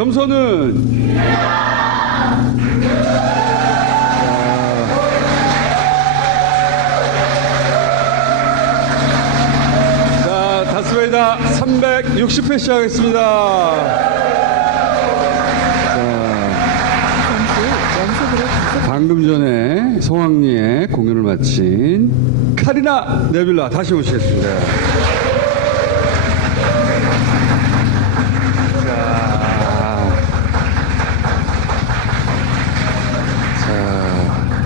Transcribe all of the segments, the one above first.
겸손은 자, 다스베이다 360회 시작하겠습니다. 방금 전에 성황리에 공연을 마친 카리나 네빌라 다시 모시겠습니다. 자,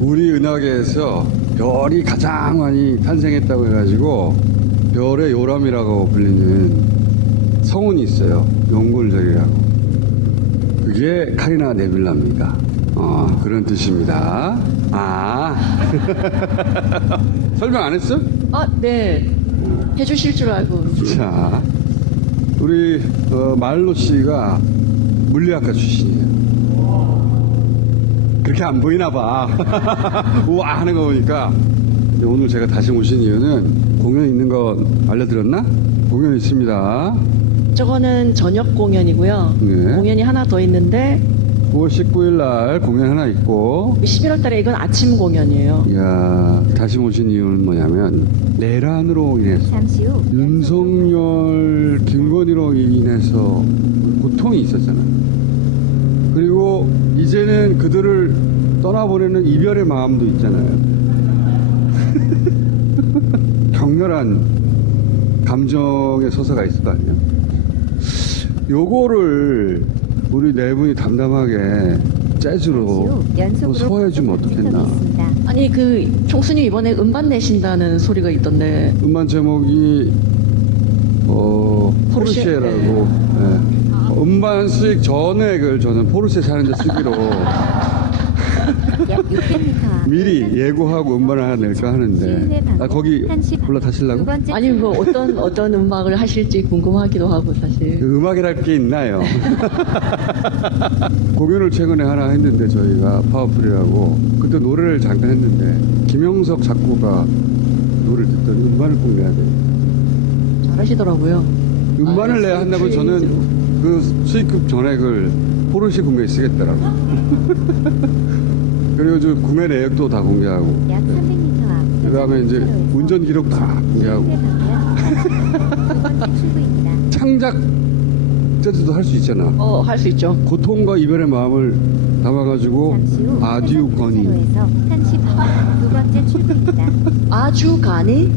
우리 은하계에서 별이 가장 많이 탄생했다고 해가지고 별의 요람이라고 불리는 성운이 있어요. 용굴절이라고. 그게 카리나 네빌라입니다. 그런 뜻입니다. 설명 안 했어? 네. 해주실 줄 알고. 자, 우리 말로 씨가 물리학과 출신이에요. 그렇게 안 보이나 봐. 우와 하는 거 보니까. 오늘 제가 다시 모신 이유는 공연 있는 거 알려드렸나? 공연 있습니다. 저거는 저녁 공연이고요. 네. 공연이 하나 더 있는데 9월 19일 날 공연 하나 있고 11월 달에 이건 아침 공연이에요. 이야, 다시 모신 이유는 뭐냐면 내란으로 인해서 잠시 후 윤석열, 김건희로 인해서 고통이 있었잖아요. 그리고 이제는 그들을 떠나보내는 이별의 마음도 있잖아요. 격렬한 감정의 서사가 있을 거 아니에요. 요거를 우리 네 분이 담담하게 재즈로 또 소화해주면 어떻겠나. 아니 그 총수님 이번에 음반 내신다는 소리가 있던데. 음반 제목이 포르쉐라고. 네. 음반 수익 전액을 저는 포르쉐 사는데 쓰기로 약 600m 미리 예고하고 음반을 하나 낼까 하는데 거기 올라타시려고? 아니 뭐 어떤 음악을 하실지 궁금하기도 하고 사실. 음악이랄 게 있나요? 공연을 최근에 하나 했는데 저희가 파워풀이라고 그때 노래를 잠깐 했는데 김영석 작곡가 노래를 듣더니 음반을 꼭 내야 돼. 잘하시더라고요. 음반을 내야 한다면 저는 그 수익금 전액을 포르쉐 구매에 쓰겠더라고. 그리고 저 구매 내역도 다 공개하고. 약 300m 앞 그 다음에 이제 운전 기록 다 공개하고. 두 번째 출구입니다. 창작 재즈도 할 수 있잖아. 할 수 있죠. 고통과 이별의 마음을 담아가지고 잠시 후 아듀 거니. 도로에서 30분 두 번째 출구입니다. 아주 가니?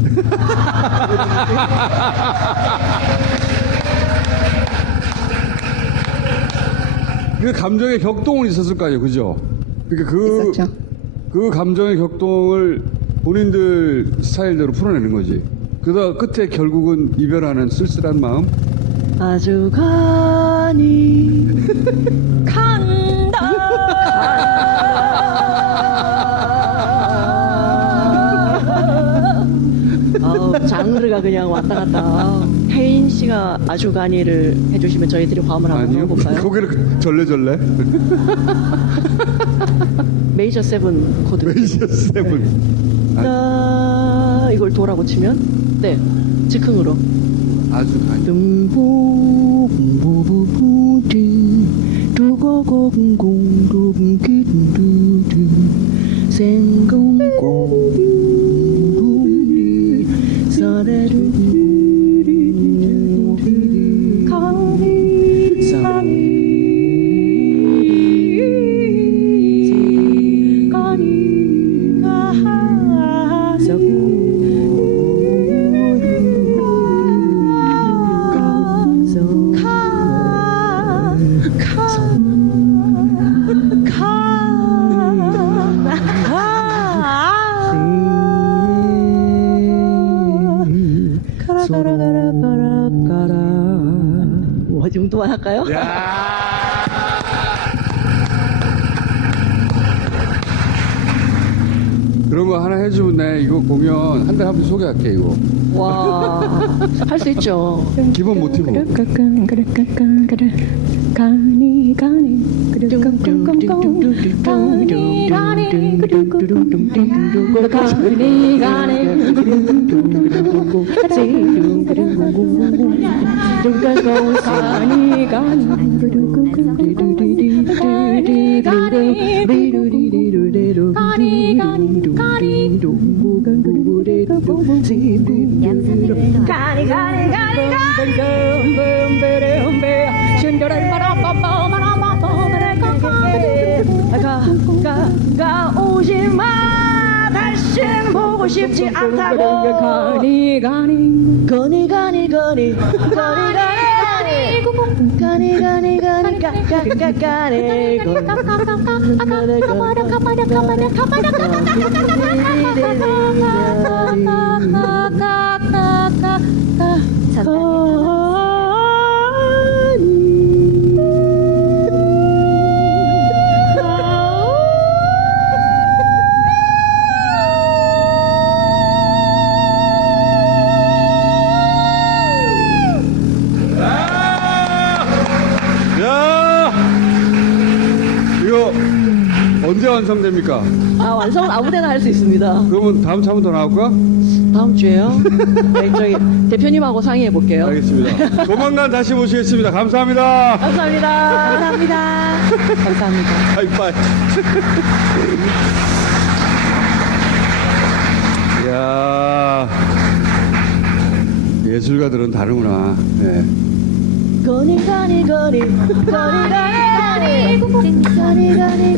그 감정의 격동은 있었을 거 아니에요, 그죠? 그러니까 있었죠. 그 감정의 격동을 본인들 스타일대로 풀어내는 거지. 그러다 끝에 결국은 이별하는 쓸쓸한 마음. 아주 가니 간다. 장르가 그냥 왔다 갔다. 혜인 씨가 아주 가니를 해주시면 저희들이 화음을 한번 아니요, 해볼까요? 고개를 절레절레. 메이저 세븐 코드. 메이저 세븐. 이걸 도라고 치면 네 즉흥으로. 아주 가니. dumbobububudu dugogongondubukidudu sengongondubudu saredudu 뭐 정도만 할까요? 그런 거 하나 해주면 내 이거 공연 한 달에 한 번 소개할게 이거. 와, 할 수 있죠. 기본 모티브. 가니 가니 가니 가니 가 오지마 다신 보고 싶지 않다고 가니 가니 가니 가니 가니 야, 이거 언제 완성됩니까? 완성은 아무데나 할 수 있습니다. 그러면 다음 차 한 번 더 나올까? 다음 주에요. 네, 저희 대표님하고 상의해 볼게요. 알겠습니다. 조만간 다시 모시겠습니다. 감사합니다. 감사합니다. 감사합니다. 감사합니다. 하이파이. 이야, 예술가들은 다르구나. 네. 거니 가니 거니 거니 가니 가니 가니 가니 가니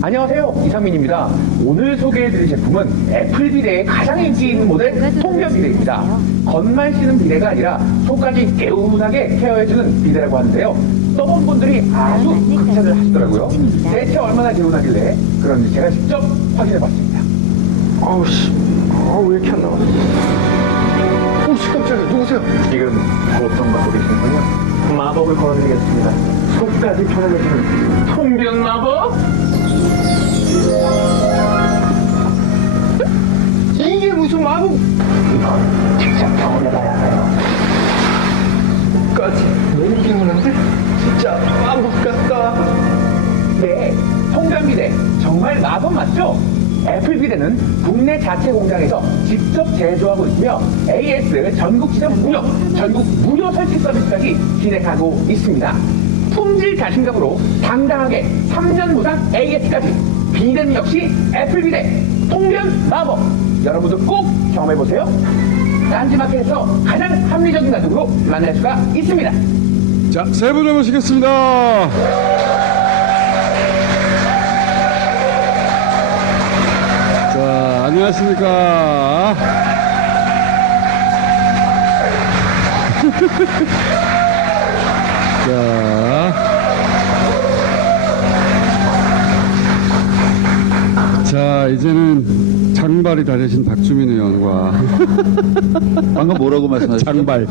안녕하세요, 이상민입니다. 오늘 소개해드릴 제품은 애플 비데의 가장 인기 있는 모델 통변 비데입니다. 겉만 씻는 비데가 아니라 속까지 개운하게 케어해주는 비데라고 하는데요. 써본 분들이 아주 극찬을 하시더라고요. 대체 얼마나 개운하길래 그런지 제가 직접 확인해봤습니다. 아우씨, 왜 이렇게 안 나와? 오씨, 깜짝이야. 누구세요? 지금 어떤 받고 계시는군요. 마법을 걸어드리겠습니다. 속까지 편안해지는 통변 마법? 이게 무슨 마법? 이건 직접 경험해봐야 해요. 까지 너무 개운한데? 진짜 마법 같다. 네, 통변비데 정말 마법 맞죠? 애플비데는 국내 자체 공장에서 직접 제조하고 있으며 AS 전국 지점 무료, 전국 무료 설치 서비스까지 진행하고 있습니다. 품질 자신감으로 당당하게 3년 무상 AS까지. 비데는 역시 애플비데 통변 마법. 여러분도 꼭 경험해보세요. 딴지마켓에서 가장 합리적인 가격으로 만날 수가 있습니다. 자, 세 분을 모시겠습니다. 자, 안녕하십니까. 자, 이제는 장발이 다 되신 박주민 의원과 방금 뭐라고 말씀하셨죠? 장발.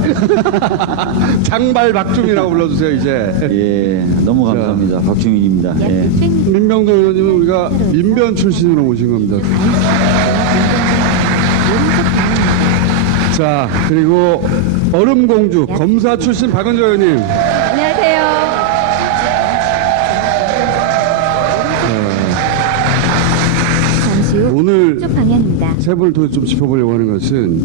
장발 박주민이라고 불러주세요, 이제. 예, 너무 감사합니다. 박주민입니다. 예. 민병도 의원님은 우리가 민변 출신으로 모신 겁니다. 자, 그리고 얼음공주 검사 출신 박은조 의원님. 안녕하세요. 잠시 후 오늘 쪽 방향입니다. 세 분을 통해 좀 짚어보려고 하는 것은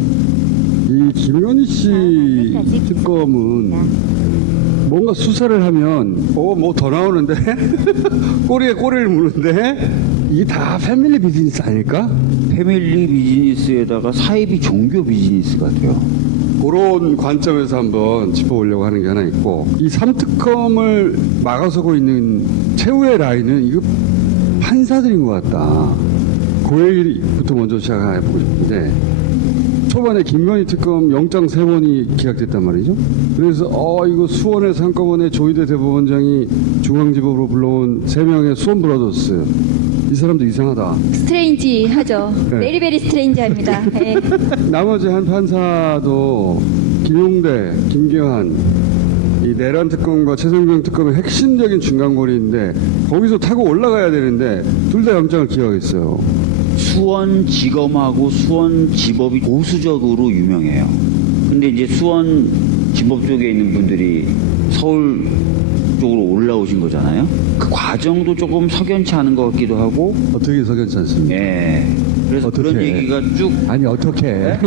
이 김건희 씨 특검은 뭔가 수사를 하면 뭐 더 나오는데 꼬리에 꼬리를 무는데 이게 다 패밀리 비즈니스 아닐까? 패밀리 비즈니스에다가 사이비 종교 비즈니스 같아요. 그런 관점에서 한번 짚어보려고 하는 게 하나 있고, 이 삼특검을 막아서고 있는 최후의 라인은 이거 판사들인 것 같다. 그 얘기부터 먼저 시작해보고 싶은데, 초반에 김건희 특검 영장 3번이 기각됐단 말이죠. 그래서 이거 수원에서 한꺼번에 조희대 대법원장이 중앙지법으로 불러온 3명의 수원 브라더스, 이 사람도 이상하다. 스트레인지 하죠. 네. 베리베리 스트레인지합니다. 네. 나머지 한 판사도 김용대, 김경한, 이 내란 특검과 최성경 특검의 핵심적인 중간고리인데 거기서 타고 올라가야 되는데 둘 다 영장을 기각했어요. 수원지검하고 수원지법이 보수적으로 유명해요. 근데 이제 수원지법 쪽에 있는 분들이 서울 쪽으로 올라오신 거잖아요. 그 과정도 조금 석연치 않은 것 같기도 하고. 어떻게 석연치 않습니까? 예. 그래서 어떻게? 그런 얘기가 쭉. 아니 어떻게?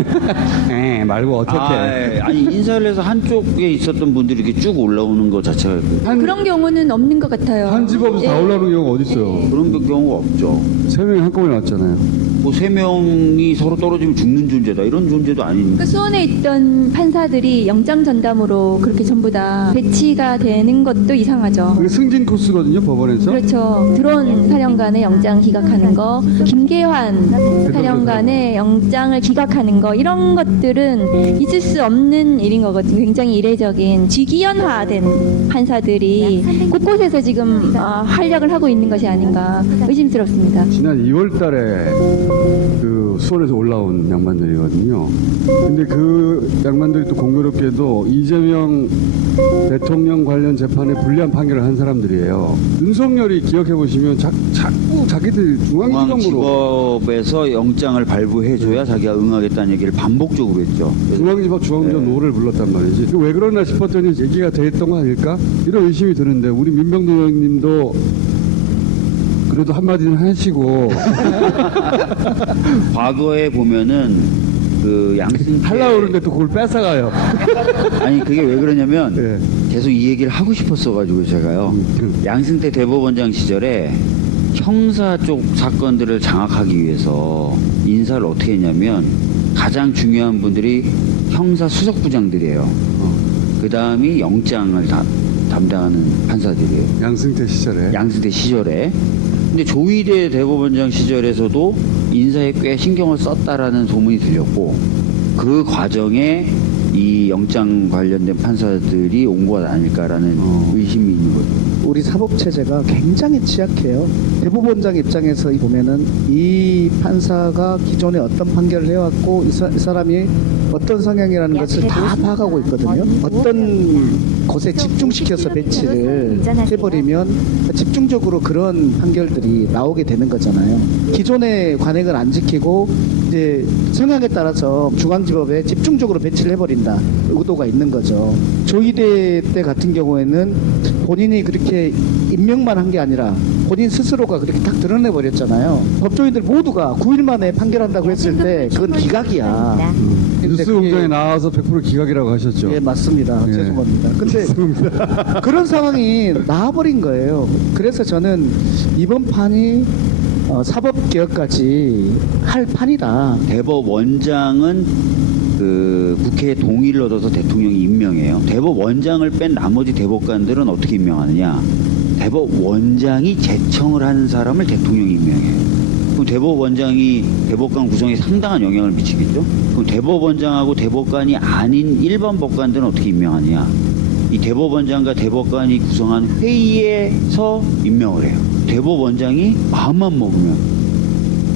예, 말고 어떻게? 아니 인사를 해서 한쪽에 있었던 분들이 이렇게 쭉 올라오는 것 자체가 그런 경우는 없는 것 같아요. 한 집 없어서 다 예. 올라오는 경우가 어디 있어요? 그런 경우가 없죠. 세 명이 한꺼번에 왔잖아요. 뭐 세 명이 서로 떨어지면 죽는 존재다 이런 존재도 아닌. 그 수원에 있던 판사들이 영장 전담으로 그렇게 전부 다 배치가 되는 것도 이상하죠. 그게 승진 코스거든요, 법원에서. 그렇죠. 드론 사령관의 영장 기각하는 거, 김계환 사령관의 영장을 기각하는 거 이런 것들은 있을 수 없는 일인 거거든요. 굉장히 이례적인 직위연화된 판사들이 곳곳에서 지금 활약을 하고 있는 것이 아닌가 의심스럽습니다. 지난 2월 달에 그 수원에서 올라온 양반들이거든요. 근데 그 양반들이 또 공교롭게도 이재명 대통령 관련 재판에 불리한 판결을 한 사람들이에요. 윤석열이 기억해 보시면 자꾸 자기들 중앙지검으로 중앙지법에서 영장을 발부해줘야 자기가 응하겠다는 얘기를 반복적으로 했죠. 그래서 중앙지법 중앙지검 네. 노를 불렀단 말이지. 왜 그러나 싶었더니 얘기가 됐던 거 아닐까? 이런 의심이 드는데 우리 민병도 형님도 그래도 한마디는 하시고 과거에 보면은 그 양승태 하려고 그러는데 또 그걸 뺏어가요. 아니 그게 왜 그러냐면 네. 계속 이 얘기를 하고 싶었어가지고 제가요. 양승태 대법원장 시절에 형사 쪽 사건들을 장악하기 위해서 인사를 어떻게 했냐면 가장 중요한 분들이 형사 수석부장들이에요. 그 다음이 영장을 담당하는 판사들이에요. 양승태 시절에. 양승태 시절에. 근데 조희대 대법원장 시절에서도 인사에 꽤 신경을 썼다라는 소문이 들렸고 그 과정에 이 영장 관련된 판사들이 온 것 아닐까라는 의심이 있는 거죠. 우리 사법체제가 굉장히 취약해요. 대법원장 입장에서 보면은 이 판사가 기존에 어떤 판결을 해왔고 이 사람이 어떤 성향이라는 것을 다 파악하고 있거든요. 어떤 곳에 집중시켜서 배치를 해버리면 집중적으로 그런 판결들이 나오게 되는 거잖아요. 기존의 관행을 안 지키고 이제 성향에 따라서 중앙지법에 집중적으로 배치를 해버린다 의도가 있는 거죠. 조희대 때 같은 경우에는 본인이 그렇게 임명만 한 게 아니라 본인 스스로가 그렇게 딱 드러내버렸잖아요. 법조인들 모두가 9일 만에 판결한다고 했을 때 그건 기각이야. 근데 뉴스 그게- 공장에 나와서 100% 기각이라고 하셨죠. 예, 맞습니다. 예. 죄송합니다. 근데 그런 상황이 나와버린 거예요. 그래서 저는 이번 판이 사법개혁까지 할 판이다. 대법원장은 그 국회의 동의를 얻어서 대통령이 임명해요. 대법원장을 뺀 나머지 대법관들은 어떻게 임명하느냐? 대법원장이 제청을 하는 사람을 대통령이 임명해요. 그럼 대법원장이 대법관 구성에 상당한 영향을 미치겠죠? 그럼 대법원장하고 대법관이 아닌 일반 법관들은 어떻게 임명하느냐? 이 대법원장과 대법관이 구성한 회의에서 임명을 해요. 대법원장이 마음만 먹으면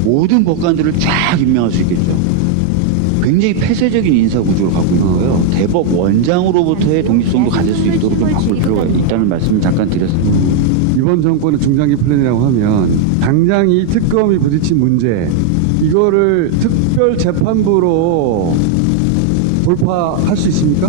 모든 법관들을 쫙 임명할 수 있겠죠. 굉장히 폐쇄적인 인사 구조를 갖고 있는 거예요. 대법원장으로부터의 독립성도 가질 수 있도록 좀 바꿀 필요가 있다는 말씀을 잠깐 드렸습니다. 이번 정권의 중장기 플랜이라고 하면 당장 이 특검이 부딪힌 문제 이거를 특별 재판부로 돌파할 수 있습니까?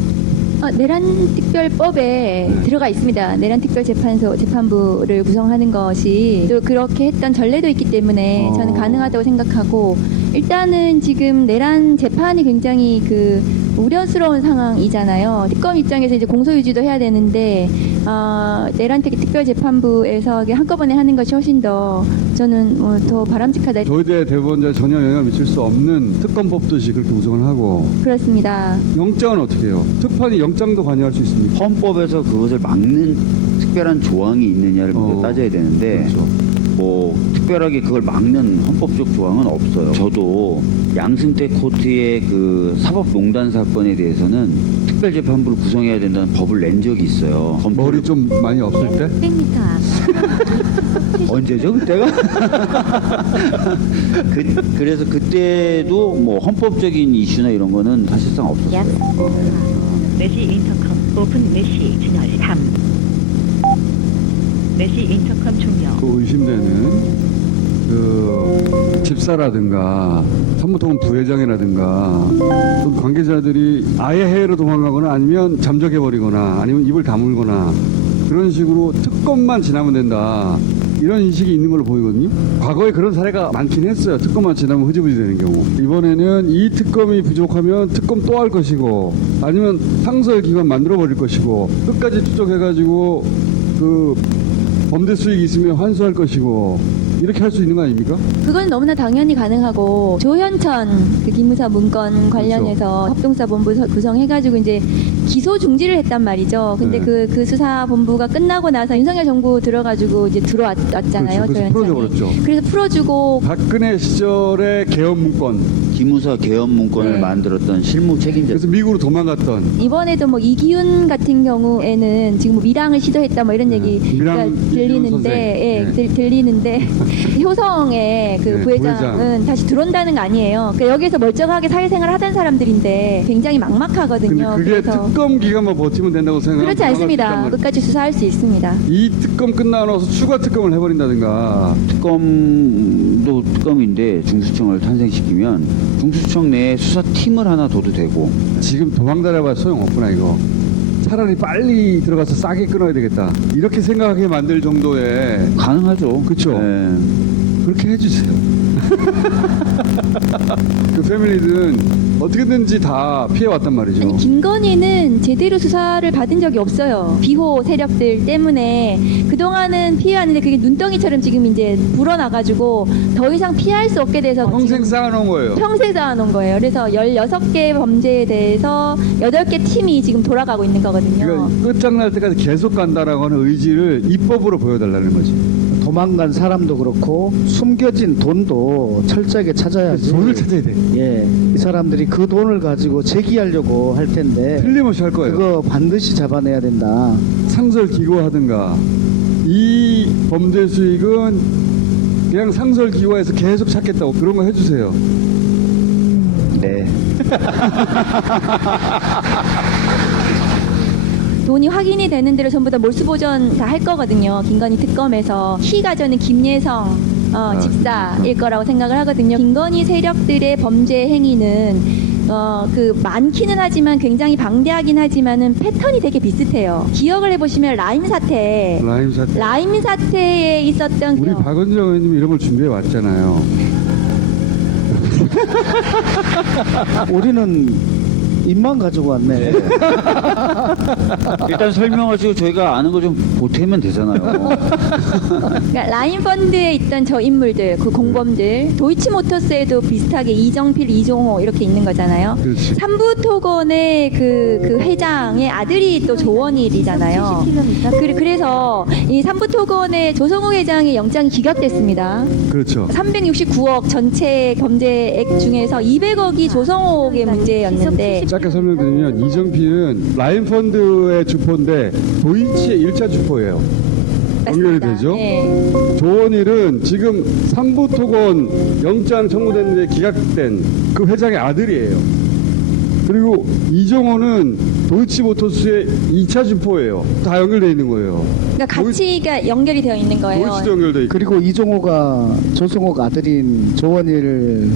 내란특별법에 들어가 있습니다. 내란특별재판부를 구성하는 것이 또 그렇게 했던 전례도 있기 때문에 저는 가능하다고 생각하고 일단은 지금 내란 재판이 굉장히 그 우려스러운 상황이잖아요. 특검 입장에서 이제 공소유지도 해야 되는데 내란 특별재판부에서 한꺼번에 하는 것이 훨씬 더 저는 더 바람직하다. 조희대 대법원장에 전혀 영향을 미칠 수 없는 특검 법도시 그렇게 구성을 하고 그렇습니다. 영장은 어떻게 해요? 특판이 영장도 관여할 수 있습니까? 헌법에서 그것을 막는 특별한 조항이 있느냐를 먼저 따져야 되는데 그렇죠. 뭐 특별하게 그걸 막는 헌법적 조항은 없어요. 저도 양승태 코트의 그 사법농단 사건에 대해서는 특별재판부를 구성해야 된다는 법을 낸 적이 있어요. 머리 좀 많이 없을 때? 100m 앞. 언제죠 그때가? 그래서 그때도 뭐 헌법적인 이슈나 이런 거는 사실상 없었어요. 메시 인터컴 오픈 메시 진열 3 메시 인터컴 종료. 그 의심되는 그 집사라든가 사무통은 부회장이라든가 또 관계자들이 아예 해외로 도망가거나 아니면 잠적해버리거나 아니면 입을 다물거나 그런 식으로 특검만 지나면 된다. 이런 인식이 있는 걸로 보이거든요. 과거에 그런 사례가 많긴 했어요. 특검만 지나면 흐지부지 되는 경우. 이번에는 이 특검이 부족하면 특검 또 할 것이고, 아니면 상설기관 만들어버릴 것이고, 끝까지 추적해가지고 그 범죄 수익이 있으면 환수할 것이고, 이렇게 할 수 있는 거 아닙니까? 그건 너무나 당연히 가능하고 조현천 그 기무사 문건 관련해서 합동사본부 구성해가지고 이제 기소 중지를 했단 말이죠. 근데 네. 그 수사본부가 끝나고 나서 윤석열 정부 들어가지고 이제 들어왔잖아요. 그렇죠. 그래서 풀어줘버렸죠. 그래서 풀어주고 박근혜 시절의 개헌 문건. 기무사 개헌 문건을 네. 만들었던 실무 책임자. 그래서 미국으로 도망갔던. 이번에도 뭐 이기훈 같은 경우에는 지금 뭐 밀항을 시도했다 뭐 이런 네. 얘기가 밀항 이기훈 들리는데, 선생. 예, 네. 들리는데 효성의 그 네, 부회장은 부회장. 다시 들어온다는 거 아니에요. 그러니까 여기서 멀쩡하게 사회생활 하던 사람들인데 굉장히 근데 막막하거든요. 그게 그래서 특검 기간만 버티면 된다고 생각하면 그렇지 않습니다. 끝까지 수사할 수 있습니다. 이 특검 끝나고 나서 추가 특검을 해버린다든가. 특검도 특검인데 중수청을 탄생시키면 중수청 내에 수사팀을 하나 둬도 되고. 지금 도망다녀봐 소용없구나 이거. 차라리 빨리 들어가서 싸게 끊어야 되겠다. 이렇게 생각하게 만들 정도의 가능하죠. 그쵸. 네. 그렇게 해주세요. 그 패밀리들은 어떻게든지 다 피해왔단 말이죠. 아니 김건희는 제대로 수사를 받은 적이 없어요. 비호 세력들 때문에 그동안은 피해왔는데 그게 눈덩이처럼 지금 이제 불어나가지고 더 이상 피할 수 없게 돼서 평생 지금 쌓아놓은 거예요. 평생 쌓아놓은 거예요. 그래서 16개 범죄에 대해서 8개 팀이 지금 돌아가고 있는 거거든요. 그러니까 끝장날 때까지 계속 간다라고 하는 의지를 입법으로 보여달라는 거지. 도망간 사람도 그렇고 숨겨진 돈도 철저하게 찾아야지. 돈을 찾아야 돼. 예, 이 사람들이 그 돈을 가지고 제기하려고 할 텐데 틀림없이 할 거예요. 그거 반드시 잡아내야 된다. 상설 기고하든가. 이 범죄 수익은 그냥 상설 기고해서 계속 찾겠다고 그런 거 해주세요. 네. 돈이 확인이 되는 대로 전부 다 몰수보전 다 할 거거든요. 김건희 특검에서 키가 저는 김예성 집사일 거라고 생각을 하거든요. 김건희 세력들의 범죄 행위는 그 많기는 하지만 굉장히 방대하긴 하지만은 패턴이 되게 비슷해요. 기억을 해보시면 라임 사태에 있었던 우리 박은정 의원님 이런 걸 준비해 왔잖아요. 우리는 입만 가지고 왔네. 일단 설명하시고 저희가 아는 거 좀 보태면 되잖아요. 그러니까 라인 펀드에 있던 저 인물들, 그 공범들, 도이치모터스에도 비슷하게 이정필, 이종호 이렇게 있는 거잖아요. 그렇지. 삼부토건의 그 회장의 아들이 또 조원일이잖아요. 그래서 이 삼부토건의 조성호 회장의 영장이 기각됐습니다. 그렇죠. 369억 전체 범죄액 중에서 200억이 조성호의 문제였는데 짧게 설명드리면 이정필은 라인펀드의 주포인데 도이치의 1차 주포예요. 연결이 맞습니다. 되죠. 네. 조원일은 지금 삼부토건 영장 청구됐는데 기각된 그 회장의 아들이에요. 그리고 이종호는 도이치모터스의 2차 주포예요. 다 연결되어 있는 거예요. 그러니까 가치가 연결이 되어 있는 거예요. 도이치도 연결되어 있고. 그리고 이종호가 조성옥 아들인 조원일을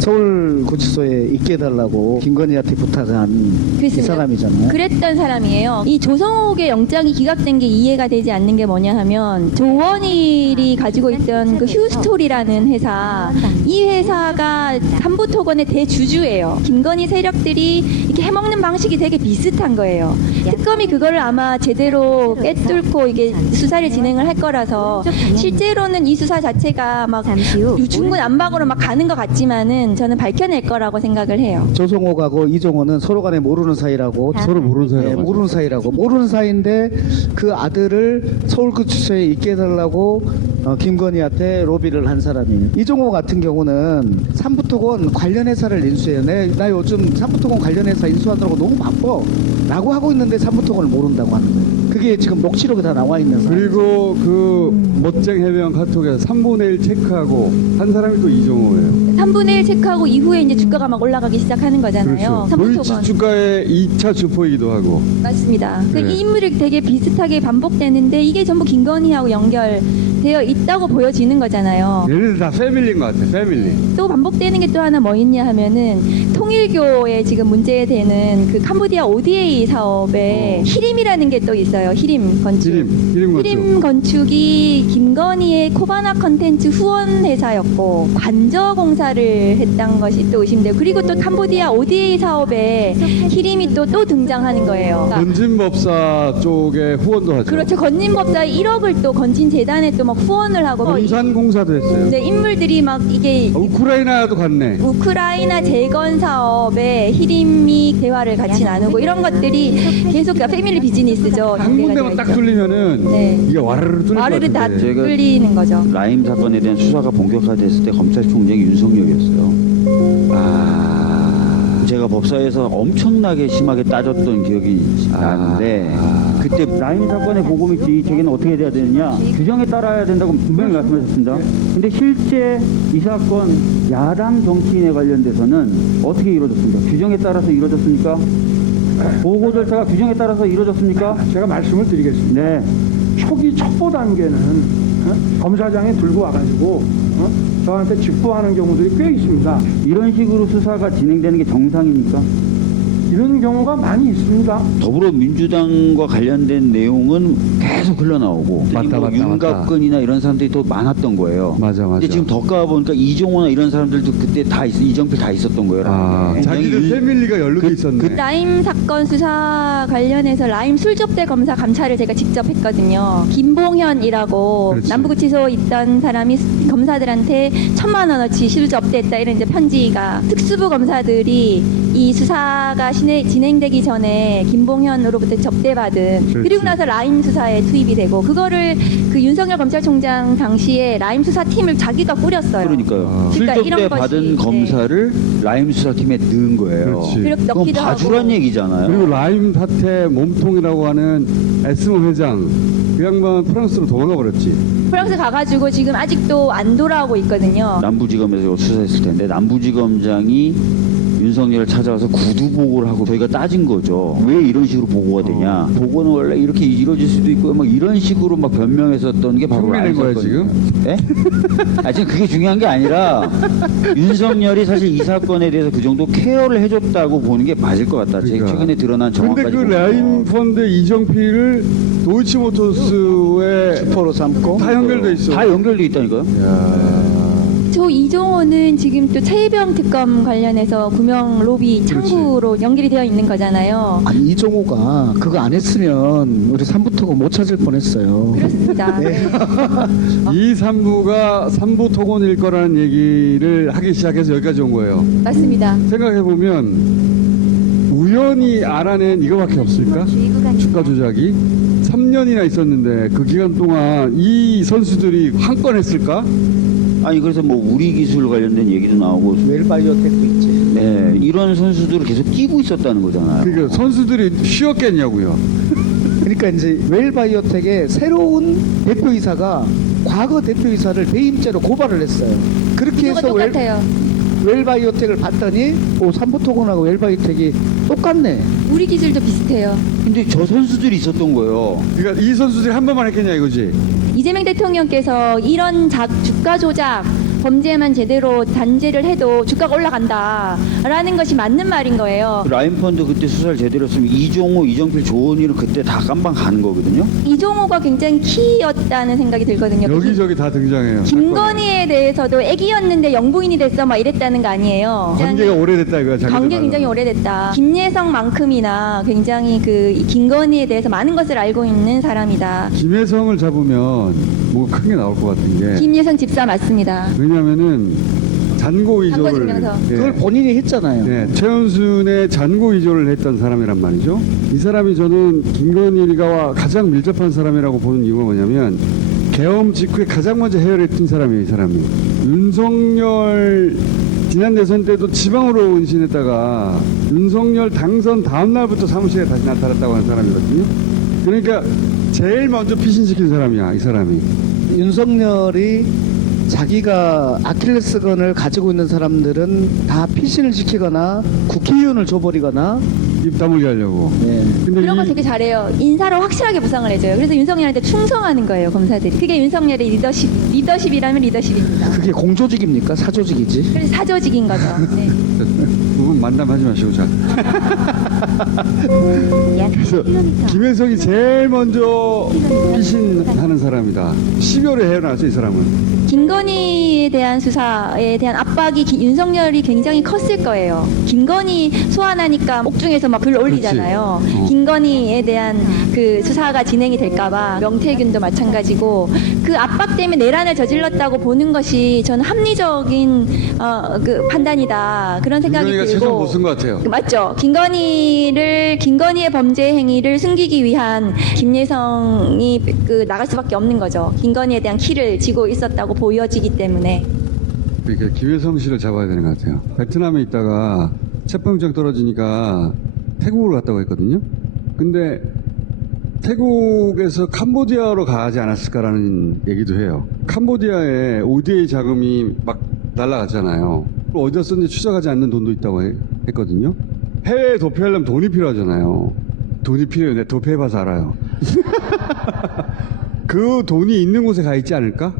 서울구치소에 있게 해달라고 김건희한테 부탁한 이 그렇습니다. 사람이잖아요. 그랬던 사람이에요. 이 조성옥의 영장이 기각된 게 이해가 되지 않는 게 뭐냐 하면 조원일이 가지고 있던 그 휴스토리라는 회사, 이 회사가 삼부토건의 대주주예요. 김건희 세력들이 이렇게 해먹는 방식이 되게 비슷한 거예요. 특검이 그거를 아마 제대로 꿰뚫고 이게 수사를 진행을 할 거라서 실제로는 이 수사 자체가 막 중군 안박으로 막 가는 것 같지만은 저는 밝혀낼 거라고 생각을 해요. 조성옥하고 이종호는 서로 간에 모르는 사이라고. 서로 모르는 네, 사이라고. 모르는 사이라고. 모르는 사이인데 그 아들을 서울구치소에 있게 해달라고 김건희한테 로비를 한 사람이에요. 이종호 같은 경우는 삼부토건 관련 회사를 인수해요. 나 요즘 삼부토건 관련 회사 인수하느라고 너무 바빠 라고 하고 있는데 삼부토건을 모른다고 하는 거예요. 그게 지금 녹취록에 다 나와 있는 사람. 그리고 그 멋쟁 해명 카톡에서 3분의 1 체크하고 한 사람이 또 이종호예요. 3분의 1 체크하고 이후에 이제 주가가 막 올라가기 시작하는 거잖아요. 그렇죠. 도이치 삼부토건. 주가의 2차 주포이기도 하고. 맞습니다. 네. 이 인물이 되게 비슷하게 반복되는데 이게 전부 김건희하고 연결되어 있다고 보여지는 거잖아요. 얘네들 다 패밀리인 것 같아. 패밀리. 또 반복되는 게 또 하나 뭐 있냐 하면은 통일교에 지금 문제되는 그 캄보디아 ODA 사업에 히림이라는 게 또 있어요. 히림 건축. 히림 건축. 히림 건축이 김건희의 코바나 컨텐츠 후원 회사였고 관저 공사를 했던 것이 또 의심되고, 그리고 또 캄보디아 ODA 사업에 히림이 또 등장하는 거예요. 그러니까 건진법사 쪽에 후원도 하죠. 그렇죠. 건진법사 1억을 또 건진재단에 또 막 후원을 하고 공산공사도 했어요. 네, 인물들이 막 이게 우크라이나도 갔네. 우크라이나 재건 사업에 히림이 대화를 같이 나누고 이런 것들이 계속 패밀리 비즈니스죠. 한 군데만 딱 뚫리면은 네. 이게 와르르 뚫릴 와르르 것 다 같은데. 제가- 뚫리는 거죠. 라임 사건에 대한 수사가 본격화됐을 때 검찰총장이 윤석열이었어요. 제가 법사에서 엄청나게 심하게 따졌던 기억이 나는데 그때 라임 사건의 보고 있지 저기는 어떻게 돼야 되느냐 규정에 따라야 된다고 분명히 말씀하셨습니다. 근데 실제 이 사건 야당 정치인에 관련돼서는 어떻게 이루어졌습니까? 규정에 따라서 이루어졌습니까? 보고 절차가 규정에 따라서 이루어졌습니까? 제가 말씀을 드리겠습니다. 네. 초기 첩보 단계는 검사장이 들고 와가지고 저한테 직보하는 경우들이 꽤 있습니다. 이런 식으로 수사가 진행되는 게 정상입니까? 이런 경우가 많이 있습니다. 더불어민주당과 관련된 내용은 계속 흘러나오고 맞다, 맞다, 윤갑근이나 이런 사람들이 더 많았던 거예요. 맞아. 근데 지금 더 까보니까 이종호나 이런 사람들도 그때 다 이정필 다 있었던 거예요. 굉장히 자기들 패밀리가 연루돼 있었네. 라임 사건 수사 관련해서 라임 술접대 검사 감찰을 제가 직접 했거든요. 김봉현이라고 그렇지. 남부구치소에 있던 사람이 검사들한테 1,000만 원어치 술접대했다 이런 이제 편지가, 특수부 검사들이 이 수사가 진행되기 전에 김봉현으로부터 접대받은, 그렇지. 그리고 나서 라임 수사에 투입이 되고, 그거를 그 윤석열 검찰총장 당시에 라임 수사팀을 자기가 꾸렸어요. 그러니까요. 그러니까 술접대 이런 것이, 받은 네. 검사를 라임 수사팀에 넣은 거예요. 그렇지. 그렇게 그건 넣기도 봐주란 하고. 얘기잖아요. 그리고 라임 사태 몸통이라고 하는 에스모 회장 그 양반 프랑스로 도망가 버렸지. 프랑스 가가지고 지금 아직도 안 돌아오고 있거든요. 남부지검에서 수사했을 텐데 남부지검장이 윤석열을 찾아와서 구두 보고를 하고 저희가 따진 거죠. 왜 이런 식으로 보고가 되냐? 보고는 원래 이렇게 이루어질 수도 있고 막 이런 식으로 막 변명했었던 게 바로 흉내낸 거야, 사건이에요. 예? 지금 그게 중요한 게 아니라 윤석열이 사실 이 사건에 대해서 그 정도 케어를 해줬다고 보는 게 맞을 것 같다. 제가 그러니까. 최근에 드러난 근데 정황까지 그 라임 펀드 이정필을 도이치모터스에 슈퍼로 삼고 다 연결돼 있어. 다 연결돼 있다니까요. 저 이종호는 지금 또 최혜병 특검 관련해서 구명 로비 창구로 연결이 되어 있는 거잖아요. 아니 이종호가 그거 안 했으면 우리 삼부토고 못 찾을 뻔했어요. 그렇습니다. 네. 이 3부가 3부 토건일 거라는 얘기를 하기 시작해서 여기까지 온 거예요. 맞습니다. 생각해보면 우연히 알아낸 이거밖에 없을까? 주가 조작이 3년이나 있었는데 그 기간 동안 이 선수들이 한 건 했을까? 아니 그래서 뭐 우리 기술 관련된 얘기도 나오고 웰바이오텍도 있지. 네, 이런 선수들을 계속 끼고 있었다는 거잖아요. 그러니까 선수들이 쉬었겠냐고요. 그러니까 이제 웰바이오텍의 새로운 대표이사가 과거 대표이사를 배임죄로 고발을 했어요. 그렇게 이거 해서 똑같아요. 웰바이오텍을 봤더니 삼부토건하고 웰바이오텍이 똑같네. 우리 기술도 비슷해요. 근데 저 선수들이 있었던 거예요. 그러니까 이 선수들이 한 번만 했겠냐 이거지. 이재명 대통령께서 이런 주가 조작 범죄만 제대로 단죄를 해도 주가가 올라간다라는 것이 맞는 말인 거예요. 라인펀드 그때 수사를 제대로 했으면 이종호, 이정필, 조은희는 그때 다 깜방 가는 거거든요. 이종호가 굉장히 키였다는 생각이 들거든요. 여기저기 다 등장해요. 김건희에 대해서도 애기였는데 영부인이 됐어 막 이랬다는 거 아니에요. 관계가 오래됐다 이거야. 자기들 관계 말로. 굉장히 오래됐다. 김예성만큼이나 굉장히 그 김건희에 대해서 많은 것을 알고 있는 사람이다. 김혜성을 잡으면 뭐가 큰 게 나올 것 같은 게. 김예성 집사 맞습니다. 왜냐면은 잔고 이조를 증명서. 그걸 본인이 했잖아요. 네, 최은순의 잔고 이조를 했던 사람이란 말이죠. 이 사람이 저는 김건희와 가장 밀접한 사람이라고 보는 이유가 뭐냐면 계엄 직후에 가장 먼저 해열했던 사람이에요. 이 사람이. 윤석열 지난 대선 때도 지방으로 운신했다가 윤석열 당선 다음 날부터 사무실에 다시 나타났다고 하는 사람이거든요. 그러니까 제일 먼저 피신시킨 사람이야, 이 사람이. 윤석열이 자기가 아킬레스건을 가지고 있는 사람들은 다 피신을 시키거나 국회의원을 줘버리거나 입 다물게 하려고. 네. 근데 그런 거 되게 잘해요. 인사로 확실하게 보상을 해줘요. 그래서 윤석열한테 충성하는 거예요, 검사들이. 그게 윤석열의 리더십이라면 리더십입니다. 그게 공조직입니까? 사조직이지? 그래서 사조직인 거죠. 네. 두 분 만담하지 마시고 자. 약 그래서 1km. 김혜성이 제일 먼저 피신하는 사람이다. 12월에 헤어나죠, 이 사람은. 김건희에 대한 수사에 대한 압박이 윤석열이 굉장히 컸을 거예요. 김건희 소환하니까 옥중에서 막 글 올리잖아요. 그렇지. 어. 김건희에 대한 그 수사가 진행이 될까봐 명태균도 마찬가지고 그 압박 때문에 내란을 저질렀다고 보는 것이 저는 합리적인 그 판단이다 그런 생각이 김건희가 최선 들고 못 쓴 것 같아요. 맞죠. 김건희의 범죄 행위를 숨기기 위한 김예성이 그 나갈 수밖에 없는 거죠. 김건희에 대한 키를 쥐고 있었다고 보여지기 때문에. 그러니까 김혜성 씨를 잡아야 되는 것 같아요. 베트남에 있다가 체포영장 떨어지니까 태국으로 갔다고 했거든요. 근데 태국에서 캄보디아로 가지 않았을까라는 얘기도 해요. 캄보디아에 ODA 자금이 막 날라갔잖아요. 어디다 썼는지 추적하지 않는 돈도 있다고 했거든요. 해외에 도피하려면 돈이 필요하잖아요. 돈이 필요해요. 내가 도피해봐서 알아요. 그 돈이 있는 곳에 가 있지 않을까?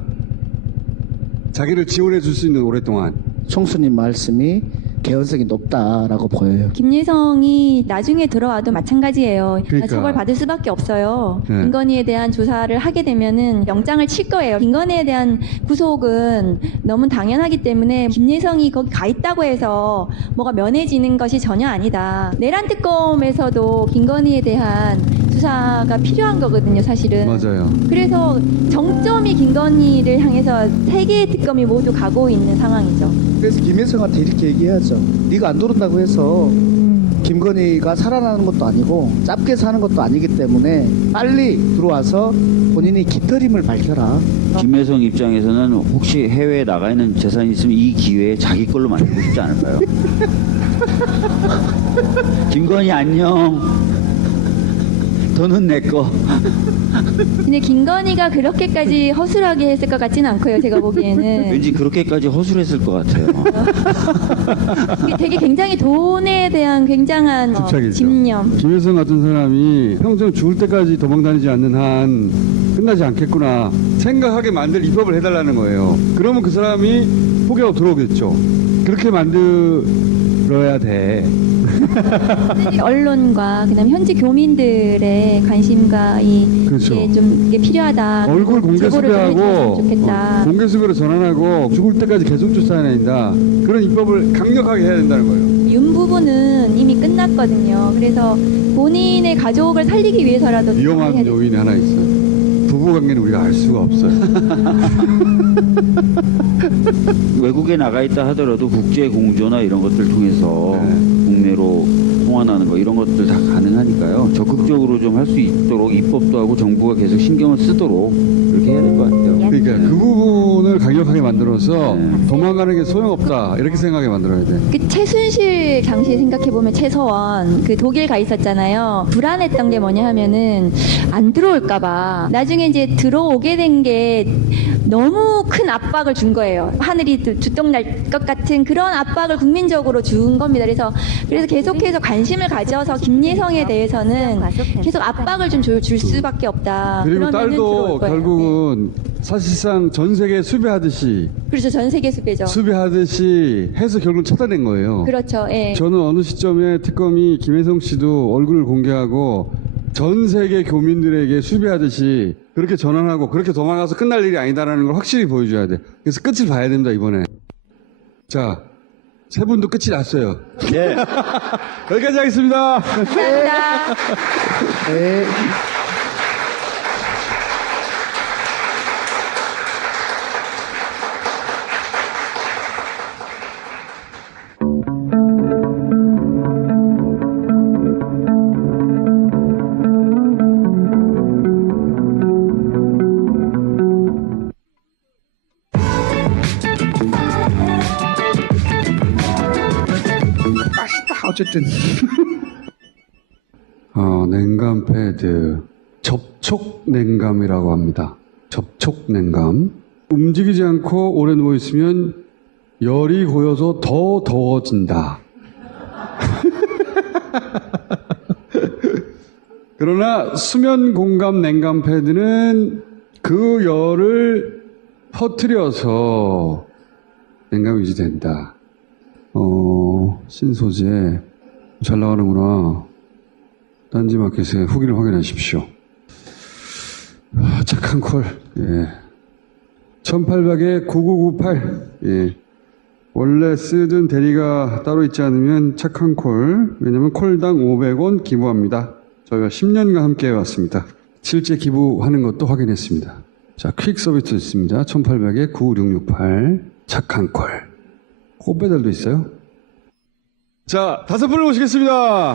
자기를 지원해 줄 수 있는 오랫동안. 총수님 말씀이 개연성이 높다라고 보여요. 김예성이 나중에 들어와도 마찬가지예요. 그러니까. 처벌받을 수밖에 없어요. 네. 김건희에 대한 조사를 하게 되면은 영장을 칠 거예요. 김건희에 대한 구속은 너무 당연하기 때문에 김예성이 거기 가 있다고 해서 뭐가 면해지는 것이 전혀 아니다. 내란 특검에서도 김건희에 대한 수사가 필요한 거거든요, 사실은. 맞아요. 그래서 정점이 김건희를 향해서 세 개의 특검이 모두 가고 있는 상황이죠. 그래서 김혜성한테 이렇게 얘기해야죠. 네가 안 들어온다고 해서 김건희가 살아나는 것도 아니고 짧게 사는 것도 아니기 때문에 빨리 들어와서 본인이 깃털임을 밝혀라. 김혜성 입장에서는 혹시 해외에 나가 있는 재산이 있으면 이 기회에 자기 걸로 만들고 싶지 않을까요? 김건희 안녕. 돈은 내 거. 근데 김건희가 그렇게까지 허술하게 했을 것 같지는 않고요, 제가 보기에는. 왠지 그렇게까지 허술했을 것 같아요. 이게 되게 굉장히 돈에 대한 굉장한 집착이죠. 집념. 김혜성 같은 사람이 평생 죽을 때까지 도망다니지 않는 한 끝나지 않겠구나 생각하게 만들 입법을 해달라는 거예요. 그러면 그 사람이 포기하고 들어오겠죠. 그렇게 만들어야 돼. 언론과 그다음에 현지 교민들의 관심과 그렇죠. 이게 필요하다. 얼굴 공개 제보를 좀 수배하고 해줬으면 좋겠다. 공개 수배로 전환하고 죽을 때까지 계속 조사해야 된다. 그런 입법을 강력하게 해야 된다는 거예요. 윤 부부는 이미 끝났거든요. 그래서 본인의 가족을 살리기 위해서라도 위험한 해야 요인이 하나 있어요. 부부 관계는 우리가 알 수가 없어요. 외국에 나가 있다 하더라도 국제 공조나 이런 것들 통해서 네. 국내로 송환하는 거 이런 것들 다 가능하니까요. 적극적으로 좀 할 수 있도록 입법도 하고 정부가 계속 신경을 쓰도록 그렇게 해야 될 것 같아요. 그러니까 그 부분을 강력하게 만들어서 네. 도망가는 게 소용없다 이렇게 생각하게 만들어야 돼. 그 최순실 당시에 생각해보면 최서원 그 독일 가 있었잖아요. 불안했던 게 뭐냐 하면은 안 들어올까봐. 나중에 이제 들어오게 된 게 너무 큰 압박을 준 거예요. 하늘이 두통날 것 같은 그런 압박을 국민적으로 준 겁니다. 그래서 계속해서 관심을 가져서 김예성에 대해서는 계속 압박을 좀 줄 수밖에 없다. 그리고 그러면은 딸도 들어올 거예요. 결국은 사실상 전 세계 수배하듯이 네. 그렇죠. 전 세계 수배죠. 수배하듯이 해서 결국 찾아낸 거예요. 그렇죠. 예. 저는 어느 시점에 특검이 김혜성 씨도 얼굴을 공개하고 전 세계 교민들에게 수배하듯이 그렇게 전환하고 그렇게 도망가서 끝날 일이 아니다라는 걸 확실히 보여줘야 돼. 그래서 끝을 봐야 됩니다, 이번에. 자, 세 분도 끝이 났어요. 네. 여기까지 하겠습니다. 감사합니다. 네. 어쨌든 냉감 패드 접촉 냉감이라고 합니다. 접촉 냉감. 움직이지 않고 오래 누워 있으면 열이 고여서 더 더워진다. 그러나 수면 공감 냉감 패드는 그 열을 퍼뜨려서 냉감이 유지된다. 신소재 잘 나가는구나. 딴지마켓의 후기를 확인하십시오. 착한 콜. 예. 1800에 9998. 예. 원래 쓰던 대리가 따로 있지 않으면 착한 콜. 왜냐면 콜당 500원 기부합니다. 저희가 10년간 함께 해왔습니다. 실제 기부하는 것도 확인했습니다. 자, 퀵 서비스 있습니다. 1800에 9668. 착한 콜. 꽃배달도 있어요. 자, 5분을 모시겠습니다.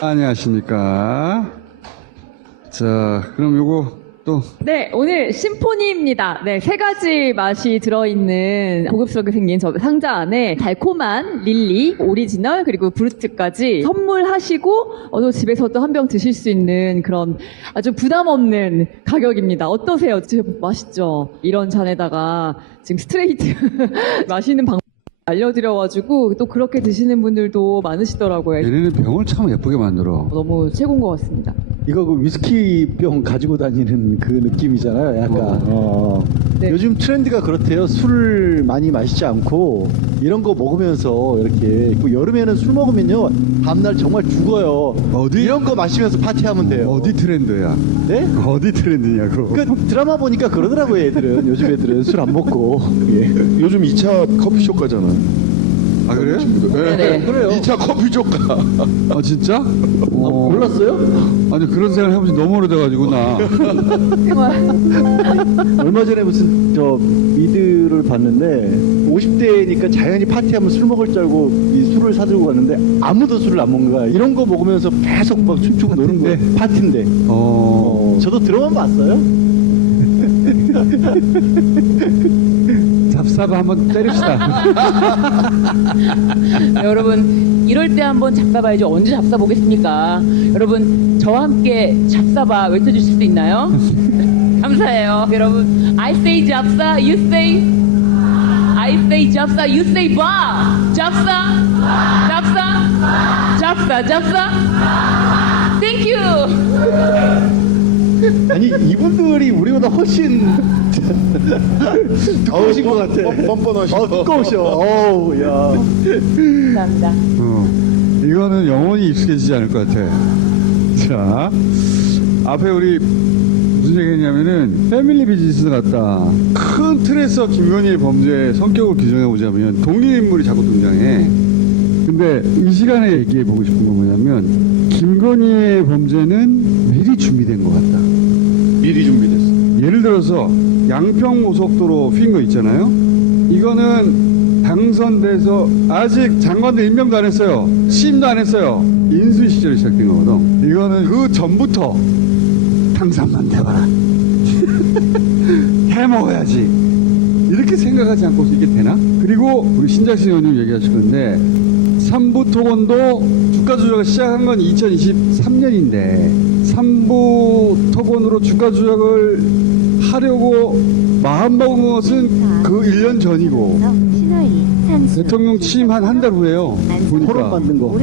안녕하십니까. 자, 그럼 요거 또. 네, 오늘 심포니입니다. 네, 3가지 맛이 들어있는 고급스럽게 생긴 저 상자 안에 달콤한 릴리, 오리지널, 그리고 브루트까지 선물하시고, 또 집에서도 한 병 드실 수 있는 그런 아주 부담 없는 가격입니다. 어떠세요? 진짜 맛있죠? 이런 잔에다가 지금 스트레이트 마시는 방법 알려드려가지고 또 그렇게 드시는 분들도 많으시더라고요. 얘네는 병을 참 예쁘게 만들어. 너무 최고인 것 같습니다. 이거 그 위스키병 가지고 다니는 그 느낌이잖아요. 약간. 네. 요즘 트렌드가 그렇대요. 술을 많이 마시지 않고 이런 거 먹으면서 이렇게 그 여름에는 술 먹으면요 다음날 정말 죽어요. 어디? 이런 거 마시면서 파티하면 돼요. 어디 트렌드야? 네? 어디 트렌드냐고. 그 드라마 보니까 그러더라고요. 애들은 요즘 애들은 술 안 먹고. 예. 요즘 2차 커피숍 가잖아. 아, 그래요? 네네. 그래요. 2차 커피숍 가. 아, 진짜? 몰랐어요? 아니, 그런 생각 해본 지 너무 오래돼가지고, 나. 얼마 전에 무슨 저 미드를 봤는데 50대니까 자연히 파티하면 술 먹을 줄 알고 이 술을 사들고 갔는데 아무도 술을 안 먹는 거야. 이런 거 먹으면서 계속 막 춤추고 노는 거야. 파티인데. 저도 들어만 봤어요. 잡사바 한번 때립시다. 여러분 이럴 때 한번 잡사봐야죠. 언제 잡사 보겠습니까? 여러분 저와 함께 잡사봐 외쳐주실 수 있나요? 감사해요. 여러분 I say 잡사, you say I say 잡사, you say 봐. 잡사, 잡사, 잡사, 잡사. Thank you. 아니 이분들이 우리보다 훨씬 두꺼우신 것 같아. 뻔뻔하시다. 두꺼우셔. 어우 야. 감사합니다. 이거는 영원히 익숙해지지 않을 것 같아. 자, 앞에 우리 무슨 얘기했냐면은 패밀리 비즈니스 같다. 큰 틀에서 김건희의 범죄의 성격을 규정해 보자면 동일인물이 자꾸 등장해. 근데 이 시간에 얘기해 보고 싶은 건 뭐냐면 김건희의 범죄는 미리 준비된 것 같다. 미리 준비됐어. 예를 들어서 양평고속도로 휜 거 있잖아요. 이거는 당선돼서 아직 장관도 임명도 안 했어요. 취임도 안 했어요. 인수위 시절에 시작된 거거든. 이거는 그 전부터 당선만 돼봐라. 해먹어야지. 이렇게 생각하지 않고 이게 되나? 그리고 우리 신작신 의원님 얘기하실 건데 삼부 토건도 주가 조작을 시작한 건 2023년인데 삼부 토건으로 주가 조작을 하려고 마음먹은 것은 그 1년 전이고 대통령 취임한 한 달 후에요. 보니까. 포럼 만든 거.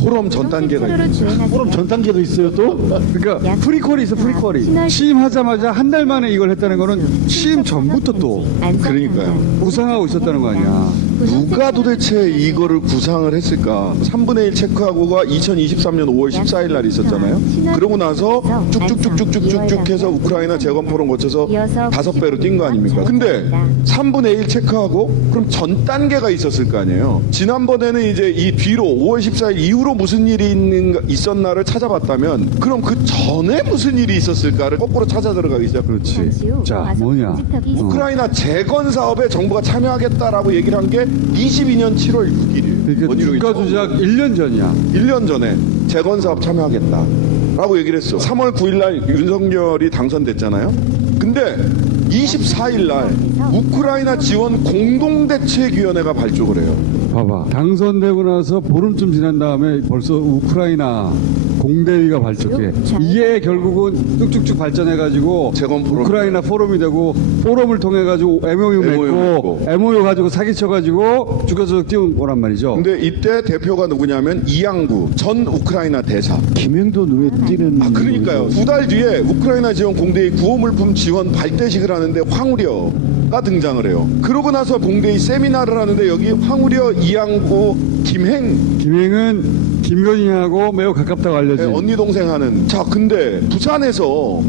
포럼 전 단계가 있어. 포럼 전 단계도 있어요 또? 그러니까 프리퀄이 있어. 프리퀄이 취임하자마자 한 달 만에 이걸 했다는 거는 취임 전부터 또 그러니까요. 구상하고 있었다는 거 아니야. 누가 도대체 이거를 구상을 했을까? 3분의 1 체크하고가 2023년 5월 14일 날 있었잖아요. 그러고 나서 쭉쭉쭉쭉쭉쭉 해서 우크라이나 재건 포럼 거쳐서 5배로 뛴 거 아닙니까? 근데 3분의 1 체크하고 그럼 전 단계가 있었을 거 아니에요. 지난번에는 이제 이 뒤로 5월 14일 이후로 무슨 일이 있었나를 찾아봤다면 그럼 그 전에 무슨 일이 있었을까를 거꾸로 찾아 들어가기 시작. 그렇지. 자, 뭐냐? 우크라이나 재건 사업에 정부가 참여하겠다라고 얘기를 한 게 22년 7월 6일이에요. 그러니까 주가 조작 1년 전이야. 1년 전에 재건 사업 참여하겠다라고 얘기를 했어. 3월 9일 날 윤석열이 당선됐잖아요. 근데 24일 날 우크라이나 지원 공동대책위원회가 발족을 해요. 봐봐. 당선되고 나서 보름쯤 지난 다음에 벌써 우크라이나 공대위가 발족해. 이게 결국은 쭉쭉쭉 발전해가지고 재건 포럼. 우크라이나 포럼이 되고 포럼을 통해가지고 MOU 맺고 MOU 가지고 사기쳐가지고 죽여서 띄운 거란 말이죠. 근데 이때 대표가 누구냐면 이양구 전 우크라이나 대사. 김행도 눈에 띄는. 아 그러니까요. 2달 뒤에 우크라이나 지원 공대의 구호물품 지원 발대식을 하는데 황우려가 등장을 해요. 그러고 나서 공대의 세미나를 하는데 여기 황우려, 이양구, 김행은 김건희하고 매우 가깝다고 알려진. 언니 동생 하는. 자 근데 부산에서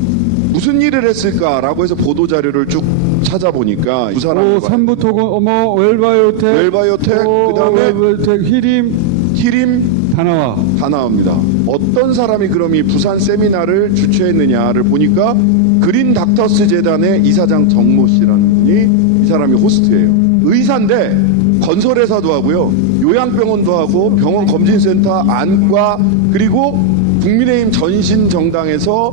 무슨 일을 했을까라고 해서 보도 자료를 쭉 찾아보니까 두 사람 삼부토건 웰바이오텍 그다음에 웰바이오텍 히림 다 나옵니다. 어떤 사람이 그럼 이 부산 세미나를 주최했느냐를 보니까 그린 닥터스 재단의 이사장 정모 씨라는 분이 이 사람이 호스트예요. 의사인데 건설회사도 하고요, 요양병원도 하고, 병원 검진센터, 안과, 그리고 국민의힘 전신정당에서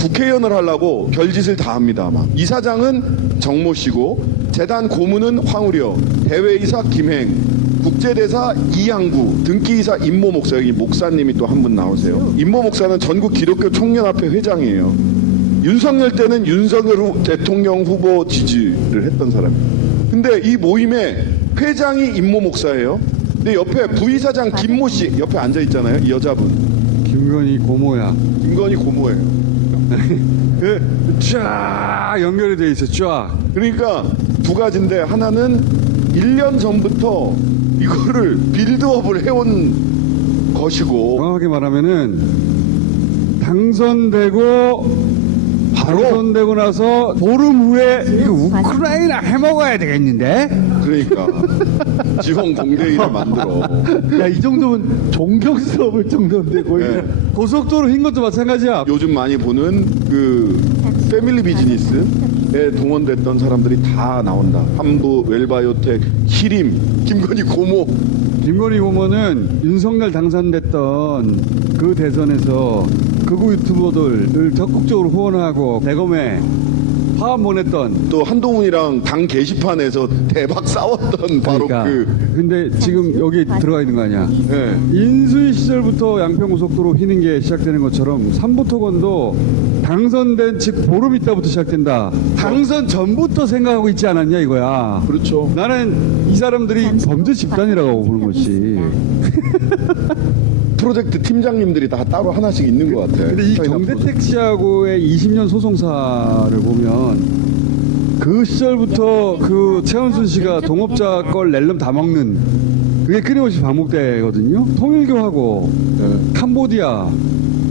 국회의원을 하려고 별짓을 다 합니다. 아마 이사장은 정모 씨고, 재단 고문은 황우려, 대외이사 김행, 국제대사 이양구, 등기이사 임모 목사. 여기 목사님이 또 한 분 나오세요. 임모 목사는 전국 기독교 총연합회 회장이에요. 윤석열 때는 윤석열 대통령 후보 지지를 했던 사람이에요. 근데 이 모임에 회장이 임모 목사예요. 근데 옆에 부이사장 김모 씨 옆에 앉아 있잖아요. 이 여자분. 김건희 고모야. 김건희 고모예요. 쫙 연결이 돼 있어. 쫙. 그러니까 두 가지인데, 하나는 1년 전부터 이거를 빌드업을 해온 것이고, 정확하게 말하면은 당선되고 나서 보름 후에 이거 우크라이나 해먹어야 되겠는데? 그러니까 지원 공대위를 만들어. 야, 이 정도면 존경스러울 정도인데 거의. 네. 고속도로 흰 것도 마찬가지야. 요즘 많이 보는 그 패밀리 비즈니스에 동원됐던 사람들이 다 나온다. 함부, 웰바이오텍, 히림, 김건희 고모. 김건희 고모는 윤석열 당선됐던 그 대선에서 극우 유튜버들을 적극적으로 후원하고 대검에 화합 보냈던, 또 한동훈이랑 당 게시판에서 대박 싸웠던 바로 근데 지금 여기 들어가 있는 거 아니야. 네. 인수위 시절부터 양평고속도로 휘는 게 시작되는 것처럼 삼부토건도 당선된 즉 보름 있다부터 시작된다. 당선 전부터 생각하고 있지 않았냐 이거야. 그렇죠. 나는 이 사람들이 범죄 집단이라고 보는 것이. 프로젝트 팀장님들이 다 따로 하나씩 있는 것 같아. 근데 이 정대택 씨하고의 20년 소송사를 보면 그 시절부터 그 최원순 씨가 동업자 걸 낼름 다 먹는 그게 끊임없이 반복되거든요. 통일교하고 캄보디아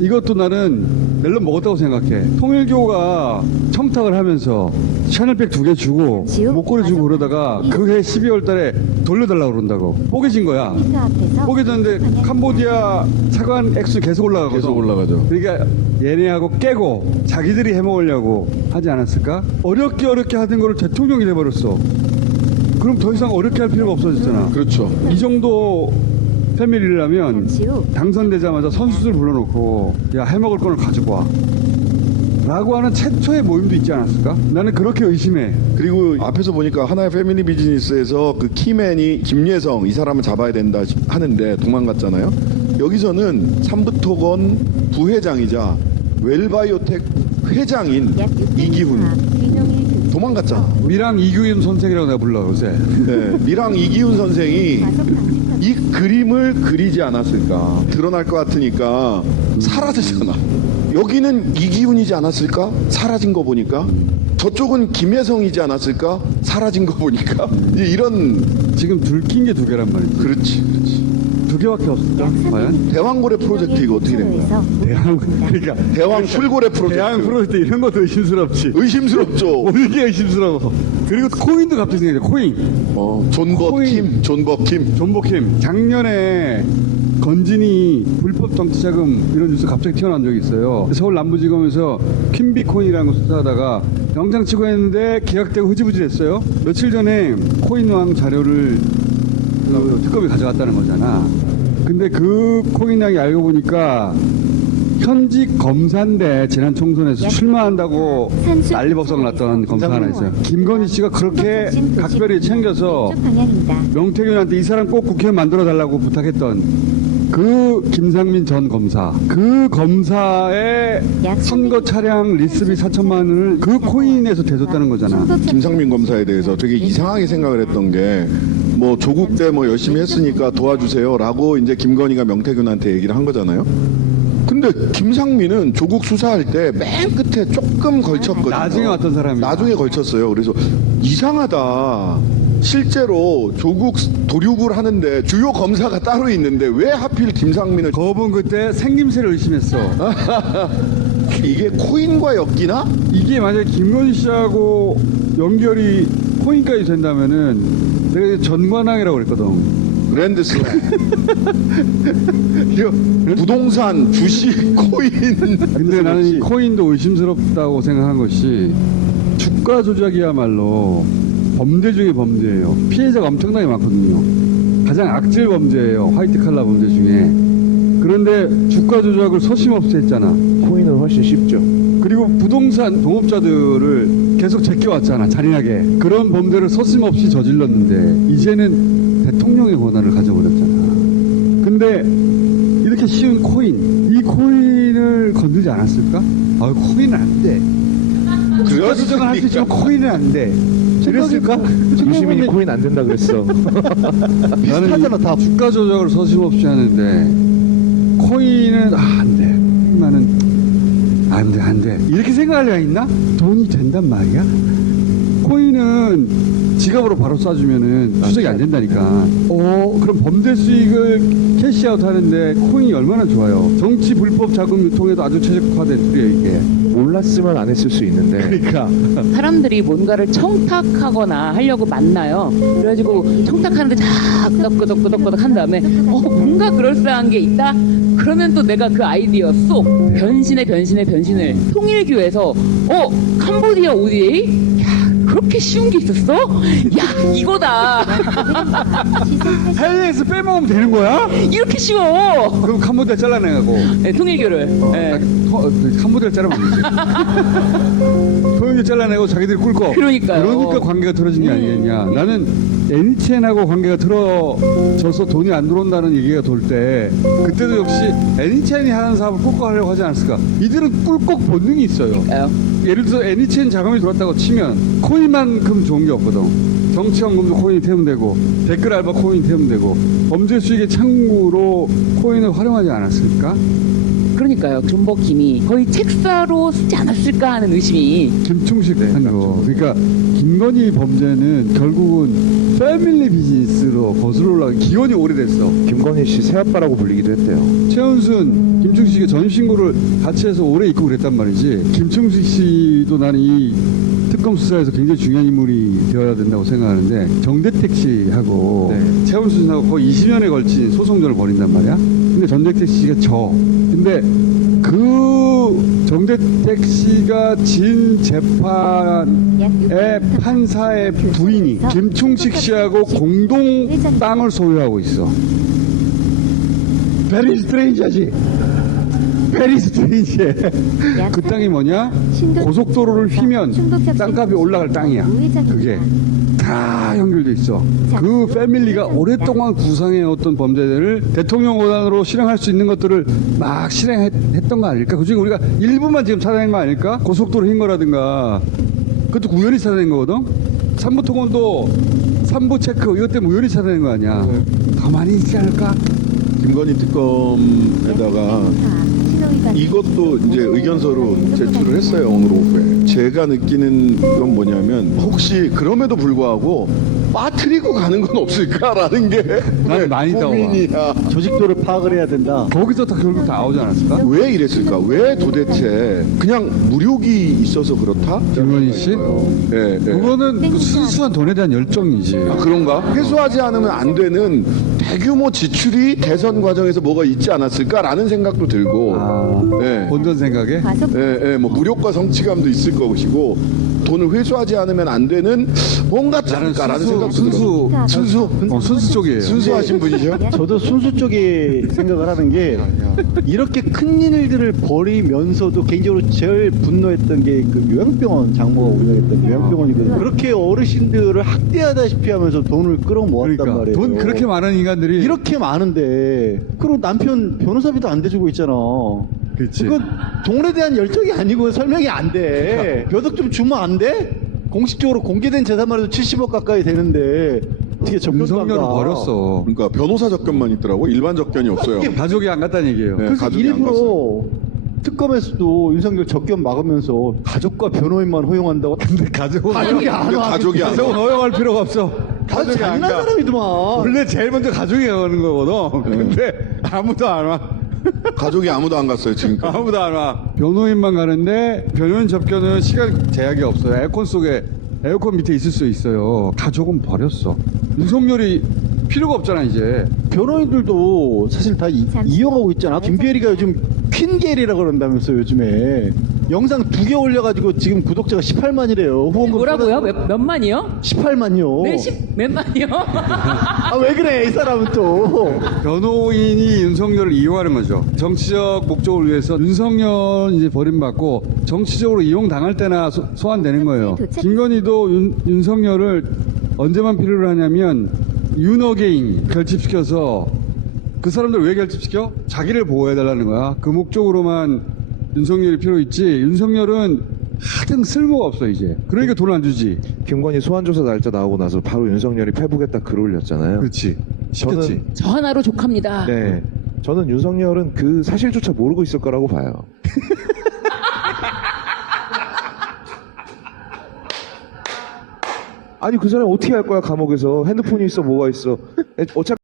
이것도 나는 낼름 먹었다고 생각해. 통일교가 청탁을 하면서 샤넬백 2개 주고 목걸이 주고 그러다가 그해 12월 달에 돌려달라고 그런다고 뽀개진 거야. 뽀개졌는데 캄보디아 차관 액수 계속 올라가거든. 계속 올라가죠. 그러니까 얘네하고 깨고 자기들이 해먹으려고 하지 않았을까? 어렵게 하던 거를 대통령이 돼버렸어. 그럼 더 이상 어렵게 할 필요가 없어졌잖아. 그렇죠. 이 정도 패밀리라면 당선되자마자 선수들 불러놓고 야 해먹을 거를 가지고 와 라고 하는 최초의 모임도 있지 않았을까? 나는 그렇게 의심해. 그리고 앞에서 보니까 하나의 패밀리 비즈니스에서 그 키맨이 김예성, 이 사람을 잡아야 된다 하는데 도망갔잖아요. 여기서는 삼부토건 부회장이자 웰바이오텍 회장인 이기훈 도망갔잖아. 미랑 이기훈 선생이라고 내가 불러 요새. 네, 미랑 이기훈 선생이 이 그림을 그리지 않았을까? 드러날 것 같으니까 사라지잖아. 여기는 이기훈이지 않았을까? 사라진 거 보니까. 저쪽은 김혜성이지 않았을까? 사라진 거 보니까. 이제 이런. 지금 들킨 게 2개란 말이지. 그렇지. 2개밖에 없을까? 과연? 대왕고래 프로젝트 이거 어떻게 된 거야? 그러니까 대왕 풀고래 프로젝트. 대왕 프로젝트 이런 것도 의심스럽지. 의심스럽죠. 이게 의심스러워. 그리고 코인도 갑자기 생겼죠. 코인. 존버킴. 작년에 건진이 불법 정치자금 이런 뉴스 갑자기 튀어나온 적이 있어요. 서울 남부지검에서 퀸비코인이라는 걸 수사하다가 영장 치고 했는데 계약되고 흐지부지했어요. 며칠 전에 코인왕 자료를 그 특검이 가져갔다는 거잖아. 근데 그 코인왕이 알고 보니까 현직 검사인데 지난 총선에서 출마한다고 난리법석 났던 검사 하나 있어요. 김건희 씨가 그렇게 각별히 챙겨서 명태균한테 이 사람 꼭 국회의원 만들어달라고 부탁했던 그 김상민 전 검사, 그 검사의 선거 차량 리스비 4천만 원을 그 코인에서 대줬다는 거잖아. 김상민 검사에 대해서 되게 이상하게 생각을 했던 게 뭐 조국 때 뭐 열심히 했으니까 도와주세요라고 이제 김건희가 명태균한테 얘기를 한 거잖아요. 근데 김상민은 조국 수사할 때 맨 끝에 조금 걸쳤거든요. 나중에 왔던 사람이야. 나중에 걸쳤어요. 그래서 이상하다. 실제로 조국 도륙을 하는데 주요 검사가 따로 있는데 왜 하필 김상민을 거분 그때 생김새를 의심했어. 이게 코인과 엮이나? 이게 만약에 김건희 씨하고 연결이 코인까지 된다면은 내가 전관왕이라고 그랬거든. 랜드슬램. 이거 부동산, 주식, 코인. 근데 나는 이 코인도 의심스럽다고 생각한 것이 주가 조작이야말로 범죄 중에 범죄예요. 피해자가 엄청나게 많거든요. 가장 악질 범죄예요. 화이트 칼라 범죄 중에. 그런데 주가 조작을 서심없이 했잖아. 코인은 훨씬 쉽죠. 그리고 부동산 동업자들을 계속 제껴왔잖아. 잔인하게. 그런 범죄를 서슴없이 저질렀는데 이제는 대통령의 권한을 가져버렸잖아. 근데 이렇게 쉬운 코인, 이 코인을 건들지 않았을까? 아, 코인은 안 돼. 주가 조작은 할 수 있지만 코인은 안 돼. 이랬을까? 유시민이 코인 안 된다 그랬어. 나는 다 주가 조작을 서슴없이 하는데 코인은 안 돼. 나는 안 돼. 이렇게 생각할 리가 있나? 돈이 된단 말이야? 코인은 지갑으로 바로 쏴주면은 추적이 안 된다니까. 그럼 범죄 수익을 캐시아웃 하는데 코인이 얼마나 좋아요. 정치 불법 자금 유통에도 아주 최적화된 툴이에요, 이게. 몰랐으면 안 했을 수 있는데. 그러니까. 사람들이 뭔가를 청탁하거나 하려고 만나요. 그래가지고 청탁하는데 다 끄덕끄덕 한 다음에 뭔가 그럴싸한 게 있다? 그러면 또 내가 그 아이디어 쏙 변신을 통일교에서 캄보디아 ODA? 야 그렇게 쉬운 게 있었어? 야 이거다. 해외에서 빼먹으면 되는 거야? 이렇게 쉬워. 그럼 캄보디아 잘라내고. 네, 통일교를. 네. 캄보디아 자르면 안 되지. 통일교 잘라내고 자기들이 꿀 거. 그러니까요. 관계가 틀어진 게 아니겠냐. 나는 NHN하고 관계가 틀어져서 돈이 안 들어온다는 얘기가 돌 때 그때도 역시 NHN이 하는 사업을 꿀꺽 하려고 하지 않았을까. 이들은 꿀꺽 본능이 있어요. 그러니까요. 예를 들어서 NHN 자금이 들어왔다고 치면 코인만큼 좋은 게 없거든. 정치 헌금도 코인이 태우면 되고 댓글 알바 코인이 태우면 되고 범죄 수익의 창구로 코인을 활용하지 않았을까? 그러니까요. 존버킴이 거의 책사로 쓰지 않았을까 하는 의심이. 김충식 한 거. 그러니까 김건희 범죄는 결국은 패밀리 비즈니스로 거슬러 올라간 기원이 오래됐어. 김건희 씨 새아빠라고 불리기도 했대요. 최은순, 김충식의 전신고를 같이 해서 오래 있고 그랬단 말이지. 김충식 씨도 나는 이 특검 수사에서 굉장히 중요한 인물이 되어야 된다고 생각하는데 정대택 씨하고 최은순 씨하고 거의 20년에 걸친 소송전을 벌인단 말이야. 근데 정대택 씨가 져. 근데 그 정대택 씨가 진 재판의 판사의 부인이 김충식 씨하고 공동 땅을 소유하고 있어. 베리 스트레인지하지. 베리 스트레인지해. 그 땅이 뭐냐? 고속도로를 휘면 땅값이 올라갈 땅이야. 그게 다 연결돼 있어. 그 패밀리가 오랫동안 구상해왔던 범죄들을 대통령 권한으로 실행할 수 있는 것들을 막 실행했던 거 아닐까? 그중에 우리가 일부만 지금 찾아낸 거 아닐까? 고속도로 흰 거라든가 그것도 우연히 찾아낸 거거든. 삼부토건도 삼부 체크 이것 때문에 우연히 찾아낸 거 아니야. 더 많이 있지 않을까? 김건희 특검에다가 이것도 이제 의견서로 제출을 했어요, 오늘 오후에. 제가 느끼는 건 뭐냐면 혹시 그럼에도 불구하고 빠뜨리고 가는 건 없을까라는 게 난 많이 고민이야. 조직도를 파악을 해야 된다. 거기서 다 결국 다 나오지 않았을까? 왜 이랬을까? 왜 도대체 그냥 무력이 있어서 그렇다? 김건희 씨? 네, 네. 그거는 그 순수한 돈에 대한 열정이지. 아, 그런가? 회수하지 않으면 안 되는 대규모 지출이 대선 과정에서 뭐가 있지 않았을까라는 생각도 들고. 네. 본전 생각에? 뭐 무력과 성취감도 있을 것이고 돈을 회수하지 않으면 안 되는 뭔가 않을까라는 생각도 들어요. 순수 쪽이에요. 순수하신 분이죠? 저도 순수 쪽에 생각을 하는 게 이렇게 큰 일들을 벌이면서도 개인적으로 제일 분노했던 게 그 요양병원 장모가 운영했던 요양병원이거든요. 그렇게 어르신들을 학대하다시피 하면서 돈을 끌어모았단 그러니까 말이에요. 돈 그렇게 많은 인간들이 이렇게 많은데 그리고 남편 변호사비도 안 대주고 있잖아. 그치. 그거 돈에 대한 열정이 아니고 설명이 안 돼. 벼덕 좀 주면 안 돼? 공식적으로 공개된 재산만 해도 70억 가까이 되는데 어떻게 접근도 안 윤석열을 가. 버렸어. 그러니까 변호사 접견만 있더라고. 일반 접견이 없어요. 가족이 안 갔다는 얘기예요. 네, 그래서 가족이 안 갔어요. 일부러 특검에서도 윤석열 접견 막으면서 가족과 변호인만 허용한다고. 근데 가족은 안 근데 와. 가족이 안 가족은 가. 허용할 필요가 없어. 가족이 안 잔인한 가. 사람이더만. 원래 제일 먼저 가족이 가는 거거든. 근데 아무도 안 와. 가족이 아무도 안 갔어요 지금까지. 아무도 안 와. 변호인만 가는데 변호인 접견은 시간 제약이 없어요. 에어컨 속에 에어컨 밑에 있을 수 있어요. 가족은 버렸어. 윤석열이 필요가 없잖아 이제. 변호인들도 사실 다 이용하고 있잖아. 김계리가 요즘 퀸계리라고 그런다면서 요즘에 영상 2개 올려가지고 지금 구독자가 18만이래요. 후원금 뭐라고요? 몇 만이요? 18만요. 네, 몇 만이요? 아, 왜 그래 이 사람은 또. 변호인이 윤석열을 이용하는 거죠. 정치적 목적을 위해서 윤석열 이제 버림받고 정치적으로 이용당할 때나 소환되는 거예요. 김건희도 윤석열을 언제만 필요로 하냐면 윤어게인 결집시켜서 그 사람들 왜 결집시켜? 자기를 보호해달라는 거야. 그 목적으로만 윤석열이 필요 있지. 윤석열은 하등 쓸모가 없어 이제. 그러니까 돈을 안 주지. 김건희 소환조사 날짜 나오고 나서 바로 윤석열이 페북에다 글 올렸잖아요. 그렇지. 시켰지. 저 하나로 족합니다. 네. 저는 윤석열은 그 사실조차 모르고 있을 거라고 봐요. 아니 그 사람 어떻게 할 거야 감옥에서. 핸드폰이 있어 뭐가 있어. 어차피